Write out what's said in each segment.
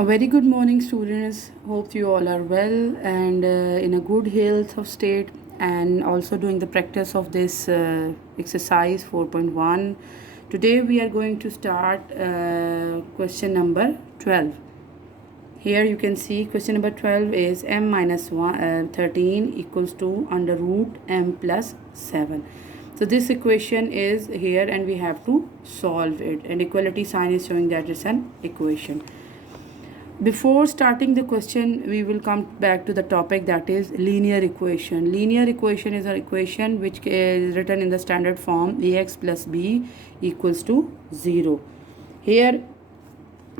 A very good morning, students. Hope you all are well and in a good health of state, and also doing the practice of this exercise 4.1. Today we are going to start question number 12. Here you can see question number 12 is m minus 13 equals to under root m plus 7. So this equation is here and we have to solve it, and equality sign is showing that it's an equation. Before starting the question, we will come back to the topic, that is linear equation. Linear equation is an equation which is written in the standard form ax plus b equals to 0. Here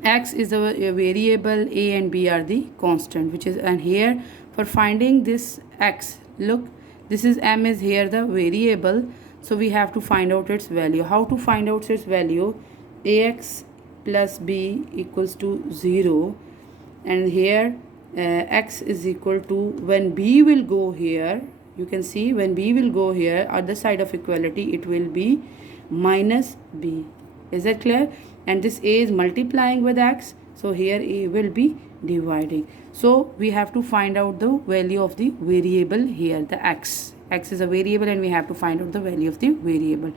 x is a variable, a and b are the constant, which is, and here for finding this x, look, this is m is here the variable, so we have to find out its value. How to find out its value? Ax plus b equals to 0, and here x is equal to, when b will go here, you can see when b will go here, other side of equality, it will be minus b. Is that clear? And this a is multiplying with x, so here a will be dividing. So we have to find out the value of the variable here, the x. X is a variable and we have to find out the value of the variable.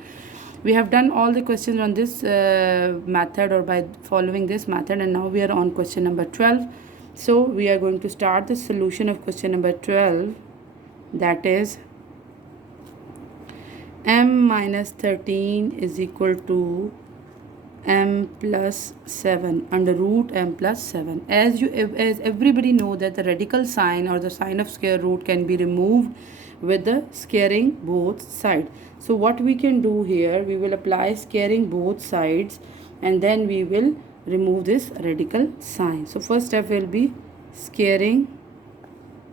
We have done all the questions on this method, or by following this method, and now we are on question number 12. So we are going to start the solution of question number 12, that is m minus 13 is equal to m plus 7 under root m plus 7. As everybody know that the radical sign or the sign of square root can be removed with the squaring both sides. So what we can do here, we will apply squaring both sides and then we will remove this radical sign. So first step will be squaring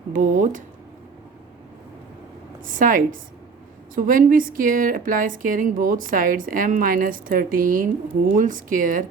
both sides. So when we apply squaring both sides, m minus 13 whole square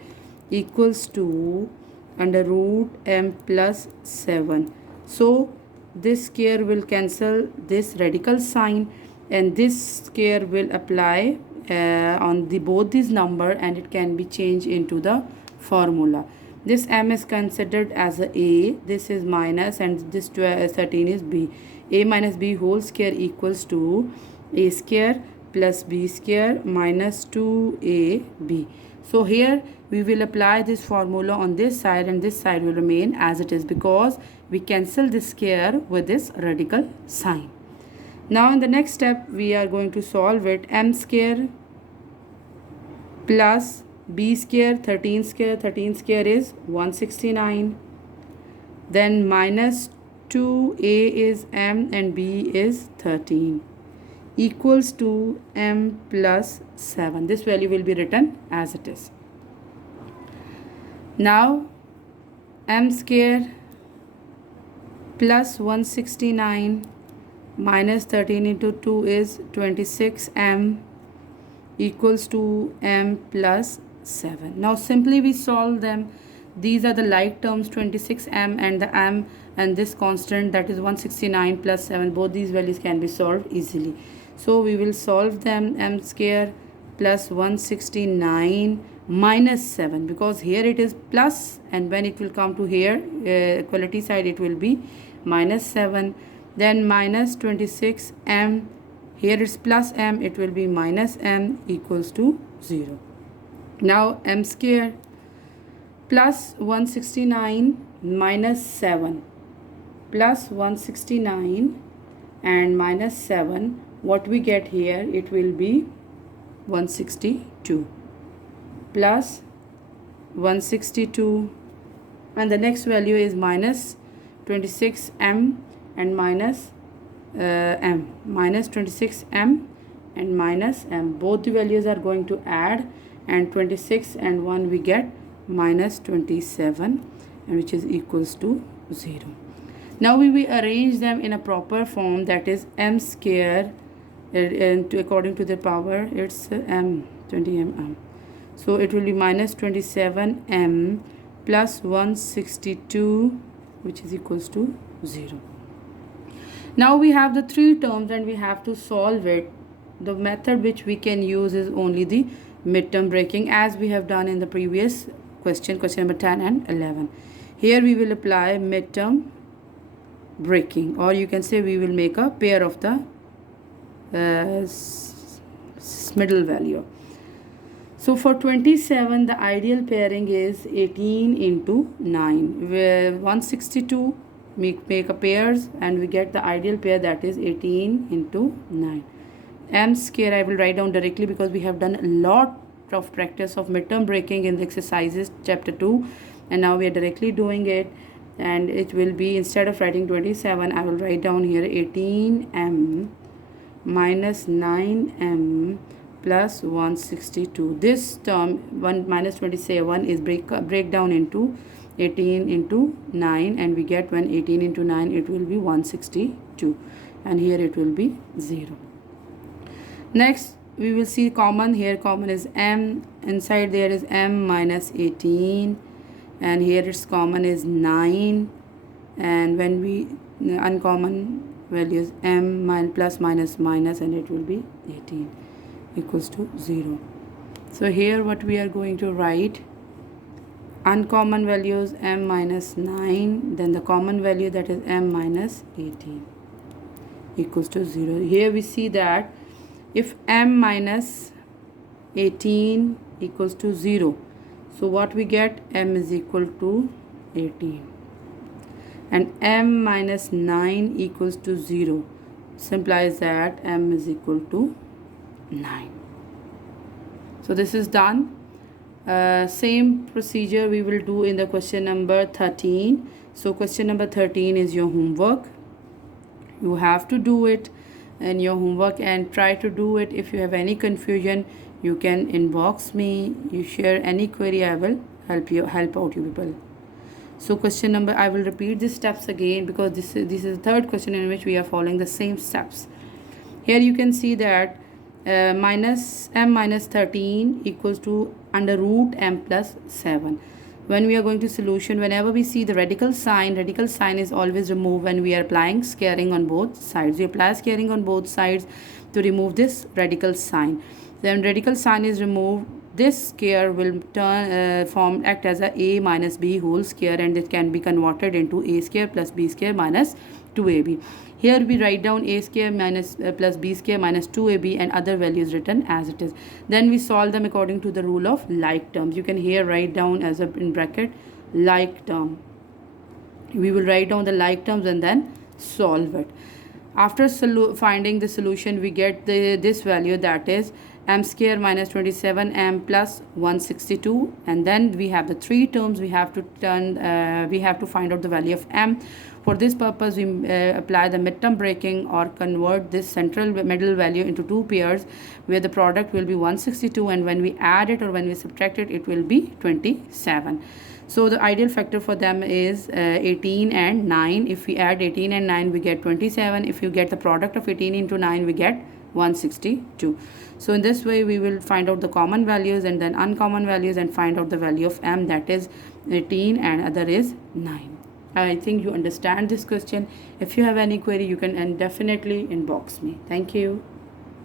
equals to under root m plus 7. So this square will cancel this radical sign, and this square will apply on both these number, and it can be changed into the formula. This m is considered as a, this is minus, and this 13 is b. A minus b whole square equals to a square plus b square minus 2ab. So here we will apply this formula on this side, and this side will remain as it is because we cancel this square with this radical sign. Now in the next step we are going to solve it. M square plus b square, 13 square is 169. Then minus 2a is m and b is 13 equals to m plus 7. This value will be written as it is. Now m square plus 169 minus 13 into 2 is 26m equals to m plus 7. Now simply we solve them. These are the like terms, 26m and the m, and this constant, that is 169 plus 7. Both these values can be solved easily. So we will solve them. M square plus 169 minus 7, because here it is plus, and when it will come to here equality side, it will be minus 7. Then minus 26m, here it's plus m, it will be minus m equals to 0. Now m square plus 169 minus 7 plus 169 and minus 7, what we get here, it will be 162 plus 162, and the next value is minus 26m and minus m, minus 26m and minus m. Both the values are going to add, and 26 and 1 we get minus 27, and which is equals to 0. Now we will arrange them in a proper form, that is m square, and according to the power, it's m 20m. So it will be minus 27m plus 162, which is equals to 0. Now we have the three terms and we have to solve it. The method which we can use is only the midterm breaking, as we have done in the previous question number 10 and 11. Here we will apply midterm breaking, or you can say we will make a pair of the middle value. So for 27, the ideal pairing is 18 into 9, where 162 make a pairs, and we get the ideal pair, that is 18 into 9. M square I will write down directly because we have done a lot of practice of midterm breaking in the exercises chapter 2, and now we are directly doing it. And it will be, instead of writing 27, I will write down here 18m minus 9m plus 162. This term 1 minus 27 is break down into 18 into 9, and we get, when 18 into 9, it will be 162, and here it will be 0. Next we will see common. Here common is m, inside there is m minus 18, and here its common is 9, and when we uncommon value is m plus minus minus, and it will be 18 equals to 0. So here what we are going to write, uncommon values m minus 9, then the common value, that is m minus 18 equals to 0. Here we see that if m minus 18 equals to 0, so what we get, m is equal to 18, and m minus 9 equals to 0 implies that m is equal to 9. So this is done. Same procedure we will do in the question number 13. So question number 13 is your homework. You have to do it in your homework and try to do it. If you have any confusion, you can inbox me, you share any query, I will help out you people. So question number, I will repeat these steps again because this is the third question in which we are following the same steps. Here you can see that minus m minus 13 equals to under root m plus 7. When we are going to solution, whenever we see the radical sign is always removed when we are applying squaring on both sides. We apply squaring on both sides to remove this radical sign. Then radical sign is removed, this square will act as a minus b whole square, and it can be converted into a square plus b square minus 2ab. Here we write down a square minus plus b square minus 2ab and other values written as it is. Then we solve them according to the rule of like terms. You can here write down as a in bracket like term. We will write down the like terms and then solve it. After finding the solution, we get this value, that is m square minus 27m plus 162, and then we have the three terms. We have to find out the value of m. For this purpose, we apply the midterm breaking or convert this central middle value into two pairs where the product will be 162, and when we add it or when we subtract it, it will be 27. So the ideal factor for them is 18 and 9. If we add 18 and 9, we get 27. If you get the product of 18 into 9, we get 162. So in this way, we will find out the common values and then uncommon values and find out the value of m, that is 18 and other is 9. I think you understand this question. If you have any query, you can definitely inbox me. Thank you.